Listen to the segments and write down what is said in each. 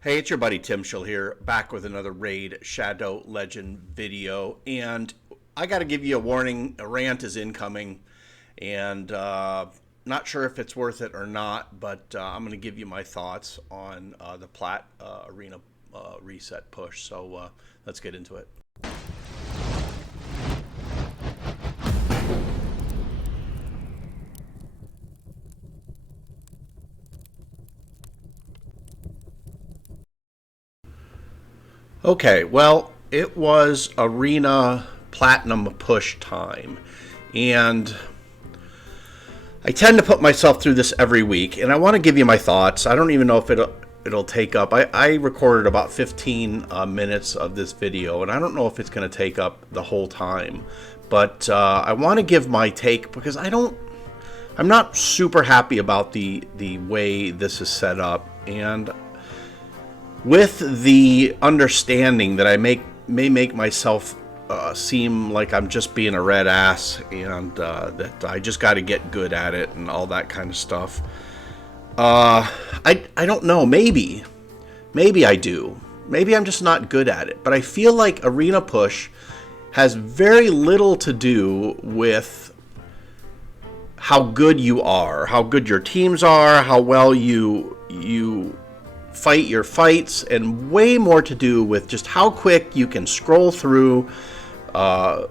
Hey, it's your buddy Tim Schill here, back with another Raid Shadow Legend video. And I got to give you a warning, a rant is incoming. And not sure if it's worth it or not, but I'm going to give you my thoughts on the Plat Arena reset push. So let's get into it. Okay, well, it was Arena Platinum push time. And I tend to put myself through this every week, and I want to give you my thoughts. I don't even know if it'll take up. I recorded about 15 minutes of this video, and I don't know if it's going to take up the whole time. But I want to give my take because I'm not super happy about the way this is set up, and with the understanding that I may make myself seem like I'm just being a red ass, and that I just got to get good at it and all that kind of stuff. I don't know. Maybe I do. Maybe I'm just not good at it. But I feel like Arena Push has very little to do with how good you are, how good your teams are, how well you fight your fights, and way more to do with just how quick you can scroll through gold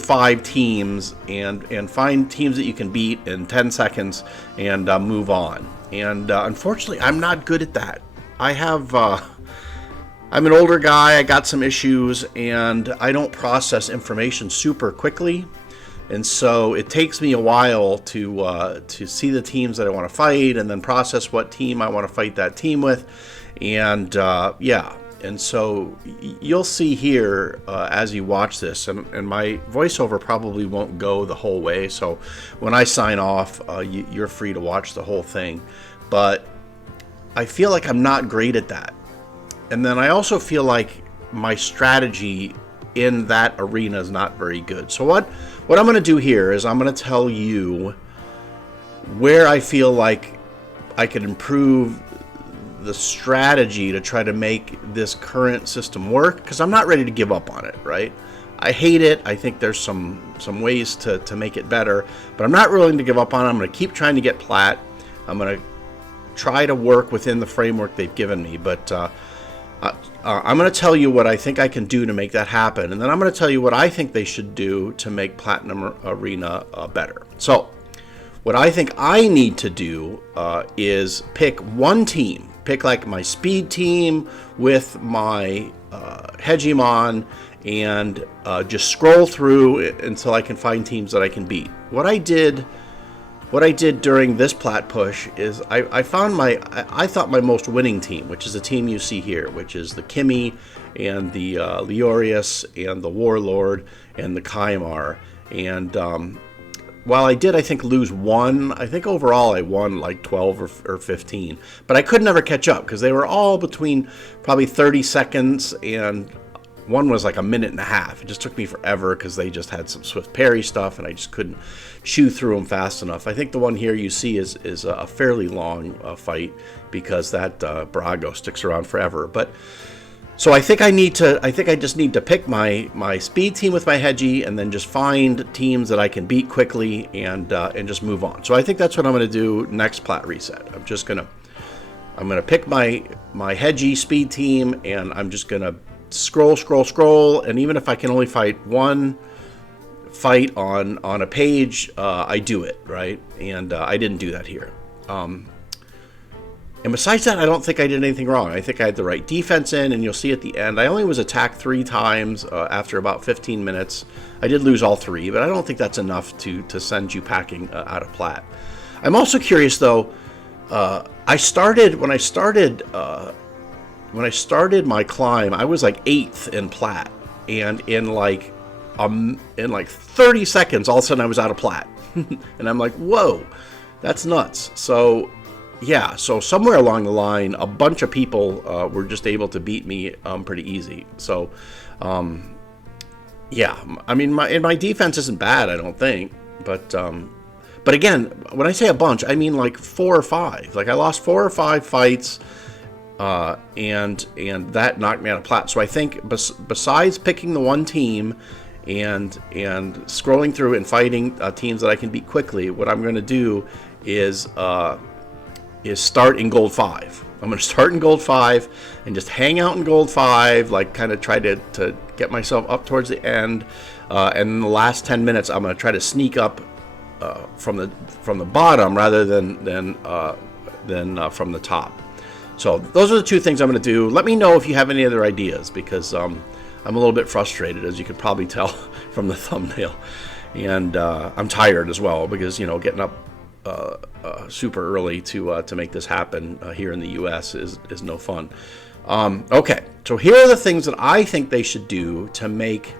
5 teams and find teams that you can beat in 10 seconds and move on. And unfortunately, I'm not good at that. I'm an older guy, I got some issues, and I don't process information super quickly. And so it takes me a while to see the teams that I want to fight, and then process what team I want to fight that team with, and yeah. And so you'll see here as you watch this, and my voiceover probably won't go the whole way. So when I sign off, you're free to watch the whole thing. But I feel like I'm not great at that, and then I also feel like my strategy in that arena is not very good. So what I'm going to do here is I'm going to tell you where I feel like I could improve the strategy to try to make this current system work, because I'm not ready to give up on it, right? I hate it. I think there's some ways to make it better, but I'm not willing to give up on it. I'm going to keep trying to get plat. I'm going to try to work within the framework they've given me, but I'm going to tell you what I think I can do to make that happen, and then I'm going to tell you what I think they should do to make Platinum Arena better. So what I think I need to do is pick one team, pick like my speed team with my hegemon, and just scroll through until I can find teams that I can beat. What I did during this plat push is I found I thought my most winning team, which is the team you see here, which is the Kimmy and the Leorius and the Warlord and the Kaimar. And while I did, I think, lose one, I think overall I won like 12 or 15. But I could never catch up because they were all between probably 30 seconds, and one was like a minute and a half. It just took me forever because they just had some swift parry stuff, and I just couldn't chew through them fast enough. I think the one here you see is a fairly long fight because that Brago sticks around forever. But so I think I just need to pick my speed team with my Hedgie, and then just find teams that I can beat quickly and just move on. So I think that's what I'm going to do next plat reset. I'm gonna pick my Hedgie speed team, and I'm just gonna scroll, and even if I can only fight one fight on a page, I do it, right? And I didn't do that here. And besides that, I don't think I did anything wrong. I think I had the right defense in, and you'll see at the end, I only was attacked 3 times after about 15 minutes. I did lose all 3, but I don't think that's enough to send you packing out of plat. I'm also curious though. When I started my climb, I was like 8th in plat, and in like 30 seconds, all of a sudden I was out of plat, and I'm like, whoa, that's nuts. So yeah, so somewhere along the line, a bunch of people were just able to beat me pretty easy. So yeah, I mean, my defense isn't bad, I don't think, but But again, when I say a bunch, I mean like 4 or 5. Like I lost 4 or 5 fights, and that knocked me out of plat. So I think besides picking the one team and scrolling through and fighting teams that I can beat quickly, what I'm going to do is start in gold 5. I'm going to start in gold 5 and just hang out in gold 5, like kind of try to get myself up towards the end, and in the last 10 minutes I'm going to try to sneak up from the bottom rather than from the top. So those are the 2 things I'm going to do. Let me know if you have any other ideas, because I'm a little bit frustrated, as you could probably tell from the thumbnail, and I'm tired as well, because getting up super early to make this happen here in the U.S. is no fun. Okay, so here are the things that I think they should do to make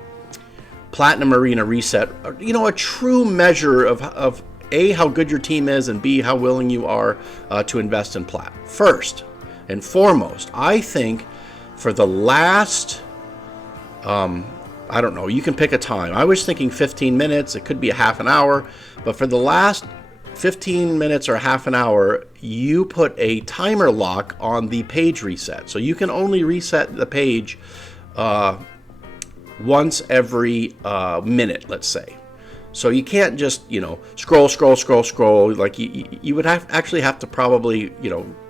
Platinum Arena Reset, a true measure of A, how good your team is, and B, how willing you are to invest in Plat. First and foremost, I think for the last, I don't know, you can pick a time. I was thinking 15 minutes. It could be a half an hour. But for the last 15 minutes or half an hour, you put a timer lock on the page reset. So you can only reset the page once every minute, let's say. So you can't just, scroll. Like you would actually have to probably,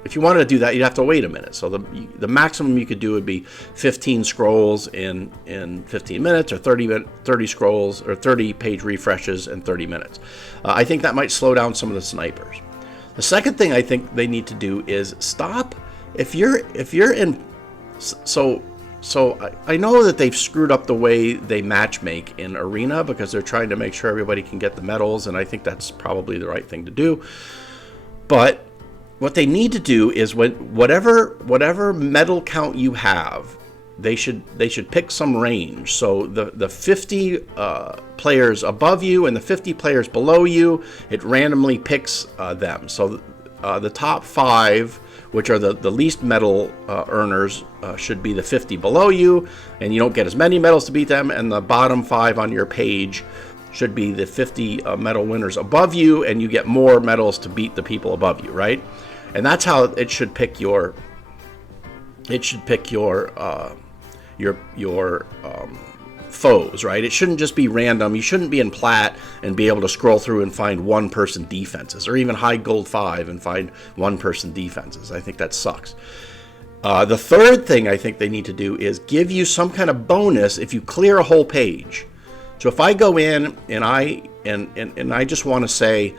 if you wanted to do that, you'd have to wait a minute. So the maximum you could do would be 15 scrolls in 15 minutes, or 30 scrolls, or 30 page refreshes in 30 minutes. I think that might slow down some of the snipers. The second thing I think they need to do is stop. If you're in, so I know that they've screwed up the way they matchmake in Arena, because they're trying to make sure everybody can get the medals, and I think that's probably the right thing to do. But what they need to do is whatever medal count you have, they should pick some range. So the 50 players above you and the 50 players below you, it randomly picks them. So the top 5, which are the least medal earners, should be the 50 below you, and you don't get as many medals to beat them. And the bottom 5 on your page should be the 50 medal winners above you, and you get more medals to beat the people above you, right? And that's how it should pick your foes, right? It shouldn't just be random. You shouldn't be in Plat and be able to scroll through and find one-person defenses, or even high gold 5 and find one-person defenses. I think that sucks. The third thing I think they need to do is give you some kind of bonus if you clear a whole page. So if I go in and I just want to say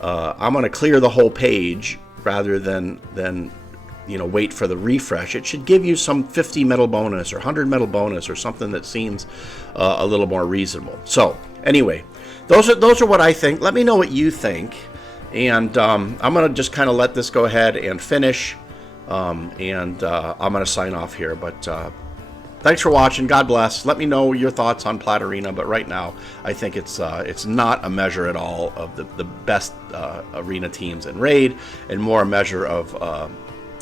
I'm going to clear the whole page rather than wait for the refresh, it should give you some 50 medal bonus or 100 medal bonus, or something that seems a little more reasonable. So anyway, those are what I think. Let me know what you think, and I'm going to just kind of let this go ahead and finish, and I'm going to sign off here. But thanks for watching. God bless. Let me know your thoughts on Plat Arena, but right now I think it's not a measure at all of the best arena teams in Raid, and more a measure of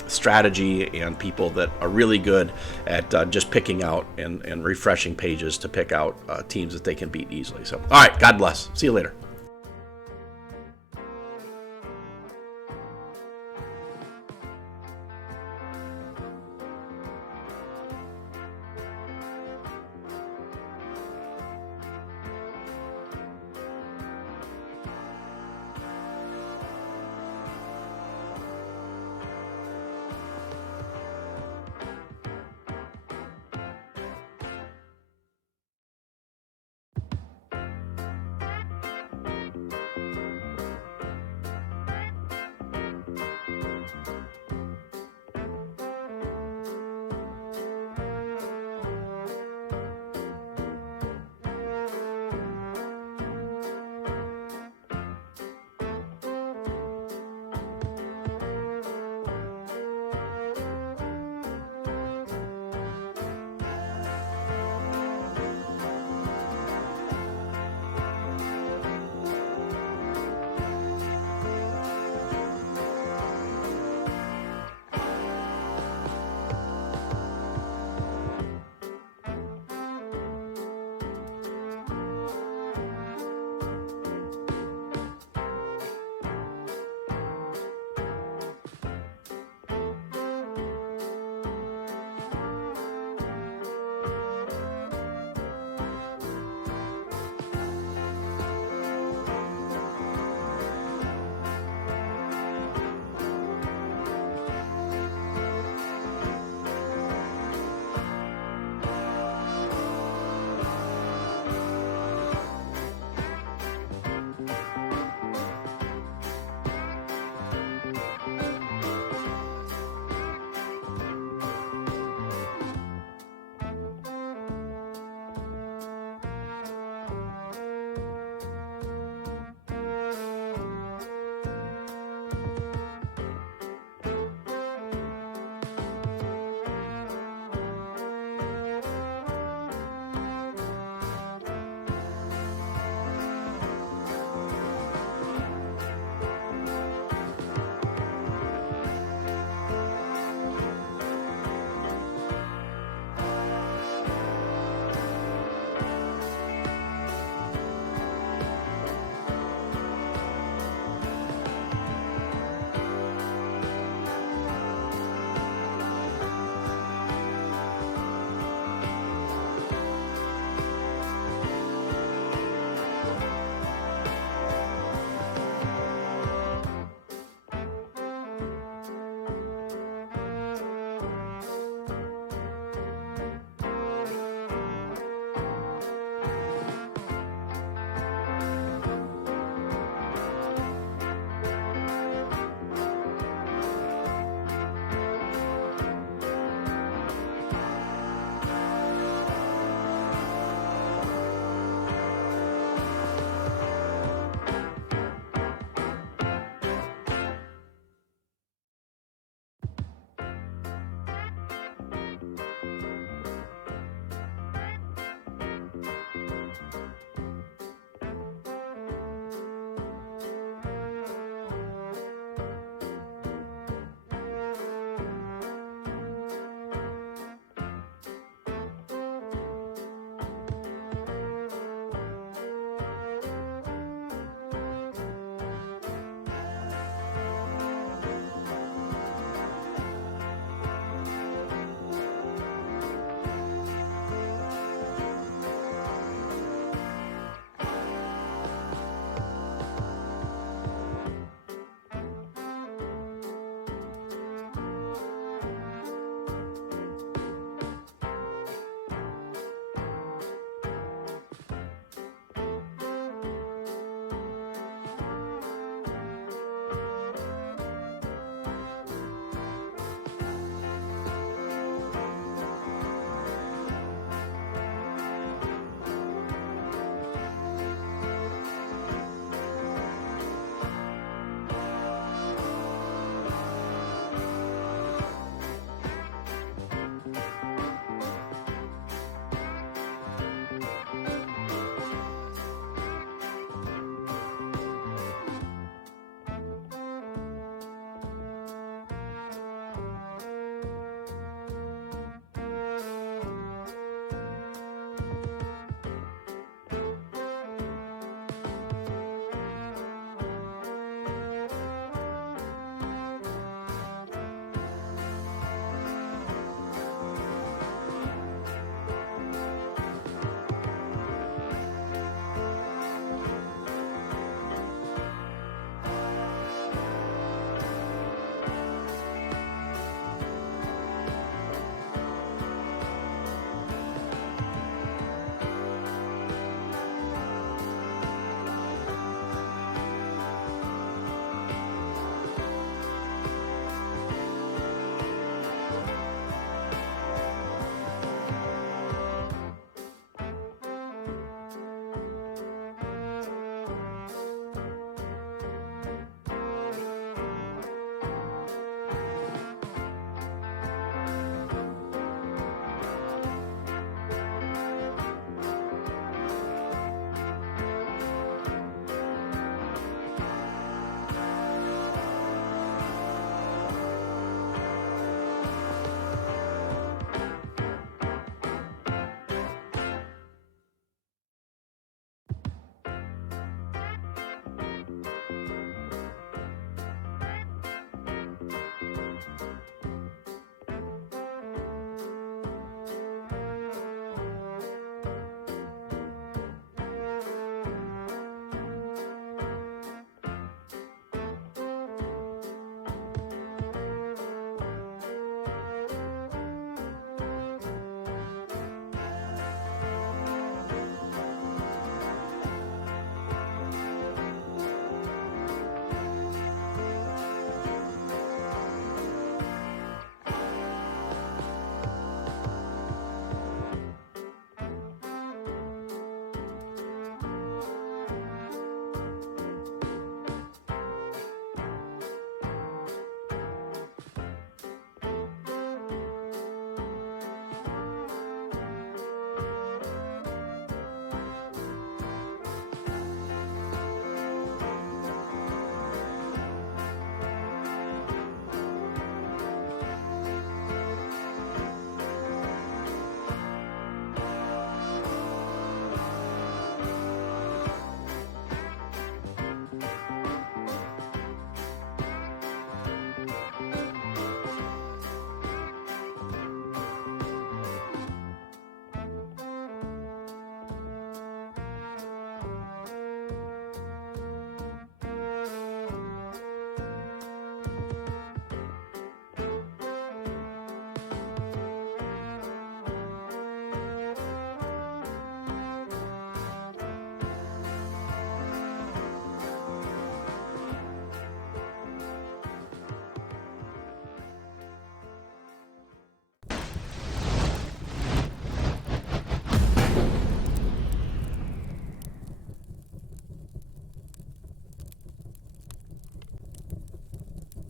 strategy and people that are really good at just picking out and refreshing pages to pick out teams that they can beat easily. So, all right, God bless. See you later.